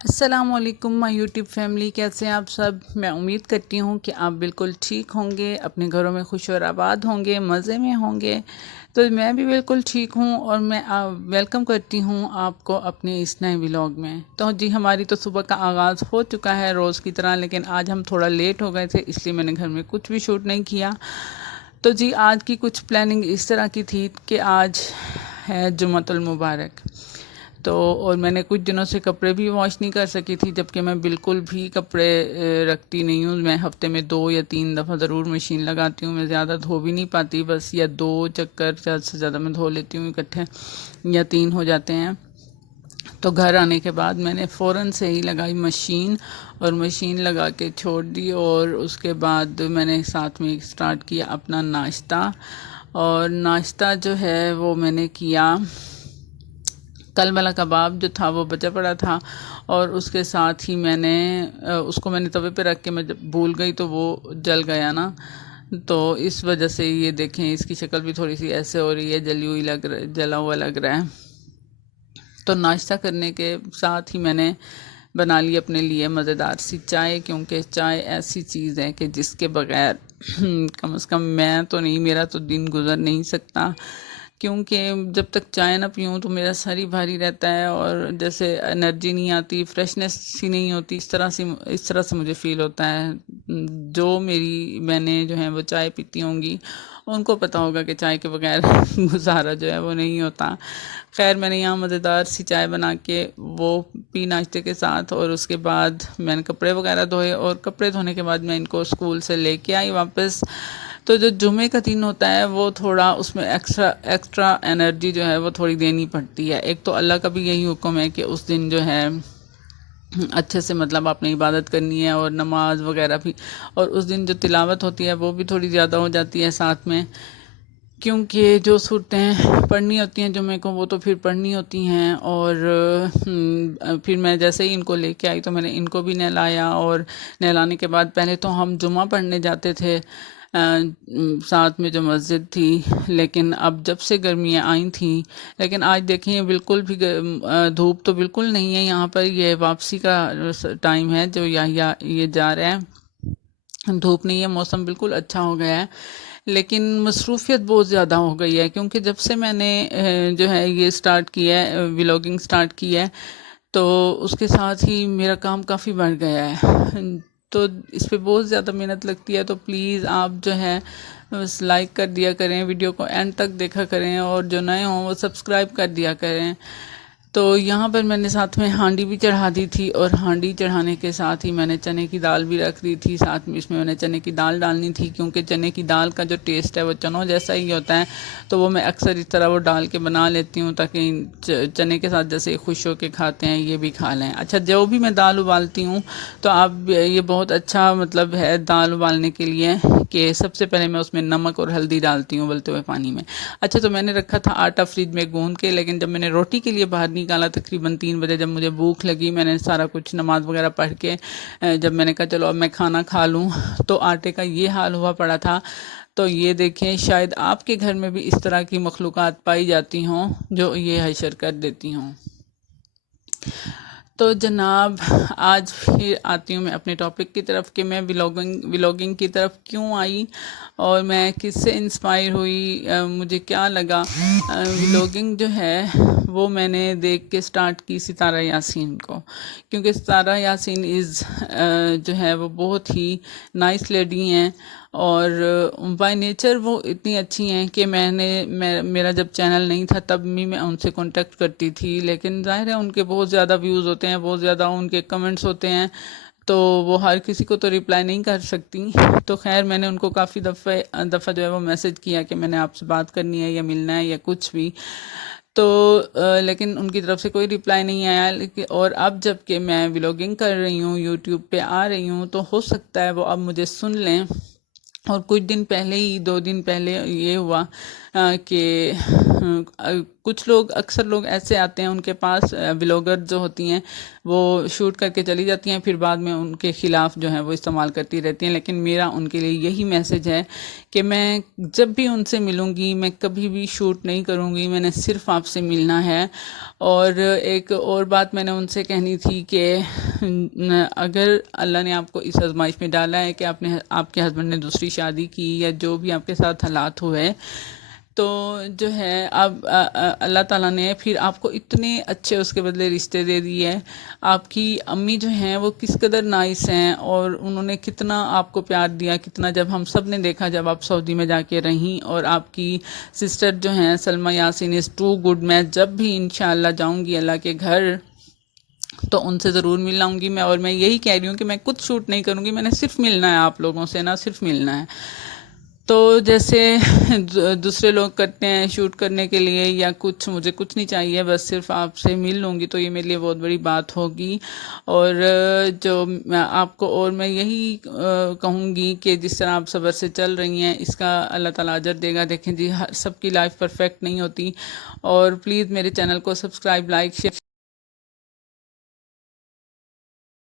السلام علیکم مائی YouTube family, کیسے ہیں آپ سب؟ میں امید کرتی ہوں کہ آپ بالکل ٹھیک ہوں گے، اپنے گھروں میں خوش اور آباد ہوں گے، مزے میں ہوں گے۔ تو میں بھی بالکل ٹھیک ہوں اور میں ویلکم کرتی ہوں آپ کو اپنے اس نئے ولاگ میں۔ تو جی، ہماری تو صبح کا آغاز ہو چکا ہے روز کی طرح، لیکن آج ہم تھوڑا لیٹ ہو گئے تھے، اس لیے میں نے گھر میں کچھ بھی شوٹ نہیں کیا۔ تو جی، آج کی کچھ پلاننگ اس طرح کی تھی کہ آج ہے جمعۃ المبارک، تو اور میں نے کچھ دنوں سے کپڑے بھی واش نہیں کر سکی تھی، جبکہ میں بالکل بھی کپڑے رکھتی نہیں ہوں۔ میں ہفتے میں 2 یا 3 دفعہ ضرور مشین لگاتی ہوں، میں زیادہ دھو بھی نہیں پاتی، بس یا 2 چکر زیادہ سے زیادہ میں دھو لیتی ہوں اکٹھے، یا 3 ہو جاتے ہیں۔ تو گھر آنے کے بعد میں نے فوراً سے ہی لگائی مشین، اور مشین لگا کے چھوڑ دی، اور اس کے بعد میں نے ساتھ میں سٹارٹ کیا اپنا ناشتہ۔ اور ناشتہ جو ہے وہ میں نے کیا، کل والا کباب جو تھا وہ بچا پڑا تھا، اور اس کے ساتھ ہی میں نے اس کو میں نے توے پہ رکھ کے میں جب بھول گئی تو وہ جل گیا نا، تو اس وجہ سے یہ دیکھیں اس کی شکل بھی تھوڑی سی ایسے ہو رہی ہے، جلی ہوئی جلا ہوا لگ رہا ہے۔ تو ناشتہ کرنے کے ساتھ ہی میں نے بنا لی اپنے لیے مزیدار سی چائے، کیونکہ چائے ایسی چیز ہے کہ جس کے بغیر کم از کم میں تو نہیں، میرا تو دن گزر نہیں سکتا، کیونکہ جب تک چائے نہ پیوں تو میرا سر ہی بھاری رہتا ہے، اور جیسے انرجی نہیں آتی، فریشنس سی نہیں ہوتی، اس طرح سے مجھے فیل ہوتا ہے۔ جو میری بہنیں جو ہیں وہ چائے پیتی ہوں گی، ان کو پتہ ہوگا کہ چائے کے بغیر گزارا جو ہے وہ نہیں ہوتا۔ خیر، میں نے یہاں مزیدار سی چائے بنا کے وہ پی ناشتے کے ساتھ، اور اس کے بعد میں نے کپڑے وغیرہ دھوئے، اور کپڑے دھونے کے بعد میں ان کو اسکول سے لے کے آئی واپس۔ تو جو جمعے کا دن ہوتا ہے وہ تھوڑا اس میں ایکسٹرا انرجی جو ہے وہ تھوڑی دینی پڑتی ہے۔ ایک تو اللہ کا بھی یہی حکم ہے کہ اس دن جو ہے اچھے سے مطلب آپ نے عبادت کرنی ہے، اور نماز وغیرہ بھی، اور اس دن جو تلاوت ہوتی ہے وہ بھی تھوڑی زیادہ ہو جاتی ہے ساتھ میں، کیونکہ جو صورتیں پڑھنی ہوتی ہیں جمعے کو وہ تو پھر پڑھنی ہوتی ہیں۔ اور پھر میں جیسے ہی ان کو لے کے آئی تو میں نے ان کو بھی نہلایا، اور نہلانے کے بعد پہلے تو ہم جمعہ پڑھنے جاتے تھے ساتھ میں جو مسجد تھی، لیکن اب جب سے گرمیاں آئی تھیں، لیکن آج دیکھیں بالکل بھی دھوپ تو بالکل نہیں ہے یہاں پر، یہ واپسی کا ٹائم ہے جو یہ جا رہا ہے، دھوپ نہیں ہے، موسم بالکل اچھا ہو گیا ہے، لیکن مصروفیت بہت زیادہ ہو گئی ہے، کیونکہ جب سے میں نے جو ہے یہ سٹارٹ کیا ہے، ولاگنگ سٹارٹ کی ہے، تو اس کے ساتھ ہی میرا کام کافی بڑھ گیا ہے، تو اس پہ بہت زیادہ محنت لگتی ہے۔ تو پلیز آپ جو ہے بس لائک کر دیا کریں، ویڈیو کو اینڈ تک دیکھا کریں، اور جو نئے ہوں وہ سبسکرائب کر دیا کریں۔ تو یہاں پر میں نے ساتھ میں ہانڈی بھی چڑھا دی تھی، اور ہانڈی چڑھانے کے ساتھ ہی میں نے چنے کی دال بھی رکھ دی تھی ساتھ میں، اس میں نے چنے کی دال ڈالنی تھی، کیونکہ چنے کی دال کا جو ٹیسٹ ہے وہ چنوں جیسا ہی ہوتا ہے، تو وہ میں اکثر اس طرح وہ ڈال کے بنا لیتی ہوں، تاکہ چنے کے ساتھ جیسے خوش ہو کے کھاتے ہیں یہ بھی کھا لیں۔ اچھا، جو بھی میں دال ابالتی ہوں تو آپ یہ بہت اچھا مطلب ہے دال ابالنے کے لیے، کہ سب سے پہلے میں اس میں نمک اور ہلدی ڈالتی ہوں ابلتے ہوئے پانی میں۔ اچھا، تو میں نے رکھا تھا آٹا فریج میں گوندھ کے، لیکن جب میں نے روٹی کے لیے باہر نکالا تقریباً 3 بجے، جب مجھے بھوک لگی، میں نے سارا کچھ نماز وغیرہ پڑھ کے جب میں نے کہا چلو اب میں کھانا کھا لوں، تو آٹے کا یہ حال ہوا پڑا تھا۔ تو یہ دیکھیں، شاید آپ کے گھر میں بھی اس طرح کی مخلوقات پائی جاتی ہوں جو یہ حشر کر دیتی ہوں۔ تو جناب، آج پھر آتی ہوں میں اپنے ٹاپک کی طرف، کہ میں ولاگنگ کی طرف کیوں آئی، اور میں کس سے انسپائر ہوئی، مجھے کیا لگا۔ ولاگنگ جو ہے وہ میں نے دیکھ کے سٹارٹ کی ستارہ یاسین کو، کیونکہ ستارہ یاسین جو ہے وہ بہت ہی نائس لیڈی ہیں، اور بائی نیچر وہ اتنی اچھی ہیں کہ میرا جب چینل نہیں تھا تب بھی میں ان سے کانٹیکٹ کرتی تھی، لیکن ظاہر ہے ان کے بہت زیادہ ویوز ہوتے ہیں، بہت زیادہ ان کے کمنٹس ہوتے ہیں، تو وہ ہر کسی کو تو رپلائی نہیں کر سکتی۔ تو خیر، میں نے ان کو کافی دفعہ جو ہے وہ میسج کیا کہ میں نے آپ سے بات کرنی ہے یا ملنا ہے یا کچھ بھی، تو لیکن ان کی طرف سے کوئی رپلائی نہیں آیا۔ اور اب جب کہ میں ولاگنگ کر رہی ہوں، یوٹیوب پہ آ رہی ہوں، تو ہو سکتا ہے وہ اب مجھے سن لیں۔ اور کچھ دن پہلے ہی 2 دن پہلے یہ ہوا کہ کچھ لوگ اکثر لوگ ایسے آتے ہیں ان کے پاس بلاگر جو ہوتی ہیں وہ شوٹ کر کے چلی جاتی ہیں، پھر بعد میں ان کے خلاف جو ہے وہ استعمال کرتی رہتی ہیں، لیکن میرا ان کے لیے یہی میسج ہے کہ میں جب بھی ان سے ملوں گی میں کبھی بھی شوٹ نہیں کروں گی، میں نے صرف آپ سے ملنا ہے۔ اور ایک اور بات میں نے ان سے کہنی تھی کہ اگر اللہ نے آپ کو اس آزمائش میں ڈالا ہے کہ آپ کے ہسبینڈ نے دوسری شادی کی یا جو بھی آپ کے ساتھ حالات ہوئے، تو جو ہے اب اللہ تعالیٰ نے پھر آپ کو اتنے اچھے اس کے بدلے رشتے دے دیے۔ آپ کی امی جو ہیں وہ کس قدر نائس ہیں اور انہوں نے کتنا آپ کو پیار دیا، کتنا جب ہم سب نے دیکھا جب آپ سعودی میں جا کے رہیں، اور آپ کی سسٹر جو ہیں سلمیٰ یاسین از ٹو گڈ۔ میں جب بھی انشاءاللہ جاؤں گی اللہ کے گھر تو ان سے ضرور مل آؤں گی میں، اور میں یہی کہہ رہی ہوں کہ میں کچھ شوٹ نہیں کروں گی، میں نے صرف ملنا ہے آپ لوگوں سے، نا صرف ملنا ہے۔ تو جیسے دوسرے لوگ کرتے ہیں شوٹ کرنے کے لیے یا کچھ، مجھے کچھ نہیں چاہیے، بس صرف آپ سے مل لوں گی تو یہ میرے لیے بہت بڑی بات ہوگی۔ اور جو آپ کو اور میں یہی کہوں گی کہ جس طرح آپ صبر سے چل رہی ہیں اس کا اللہ تعالیٰ اجر دے گا۔ دیکھیں جی سب کی لائف پرفیکٹ نہیں ہوتی، اور پلیز میرے چینل کو سبسکرائب، لائک، شیئر